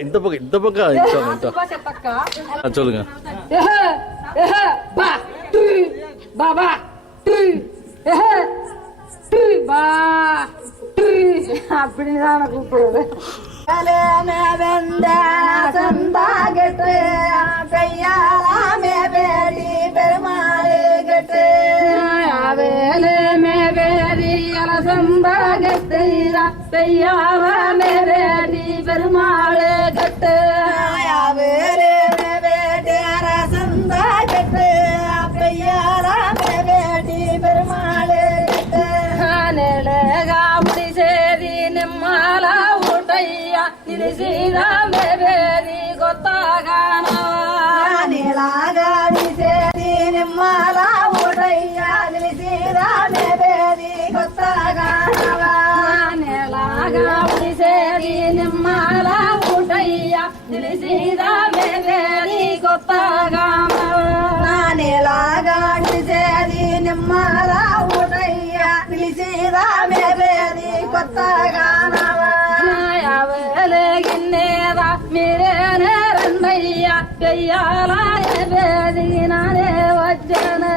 இந்த பக்கம் இந்த பக்கம் இந்த சொல்லுங்க பாபா அப்படிதான் கூப்பிடுறது மேவேரி அலசம்பாகத்தீரா பெய்யாவ மேவேரி பெருமாளே கட்டு. అమ్మారా ఉదయ్య నిలిచిదామే వేది కొత్తగానవాలేగిన్నేదా మీరేనే రండయ్య పెయ్యాలాయ వేది నానే వచ్చనే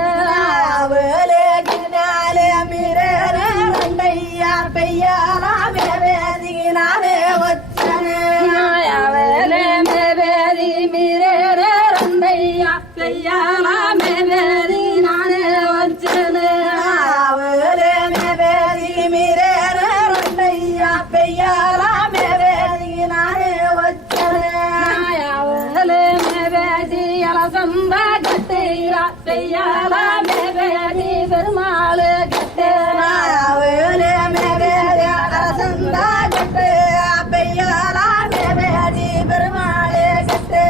అవలేగినాలే మీరేనే రండయ్య పెయ్యాలా వేది నానే వచ్చనే అవలే మేవేది మీరేనే రండయ్య పెయ్యాలా మేవే அம்பா கட்டுகிறா செய்யாலாமே வேணி பெருமாள் கட்டுறாவே மேலே அரசந்தா கட்டு பெய்யாலாமே வேணி பெருமாளே கட்டு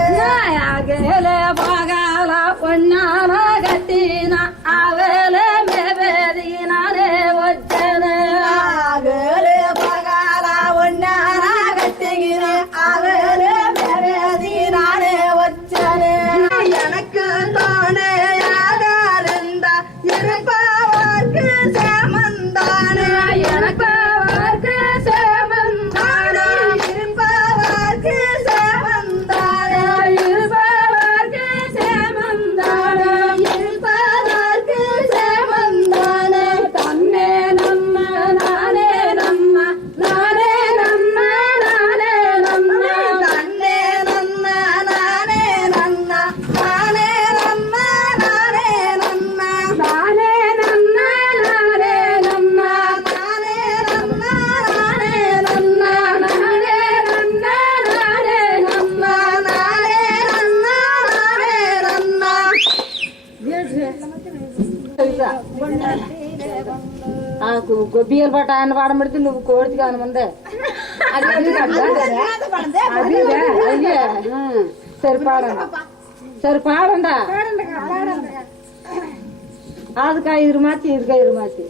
గొబ్బియలు పట్ట ఆయన పాడబడితే నువ్వు కోడికి కాని ముందే అది అది అయ్యే సరి పాడండి సరి పాడండా அதுக்கா இரு மாத்தி இதுக்கா இரு மாத்தி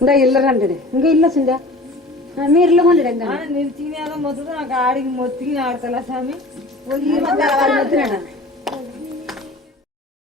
இந்த இல்ல రండి ఇంకా ఇల్లు వచ్చిందా మీరు నేను తినేదో మొత్తం నాకు ఆడికి మొత్తికి ఆడతా స్వామి.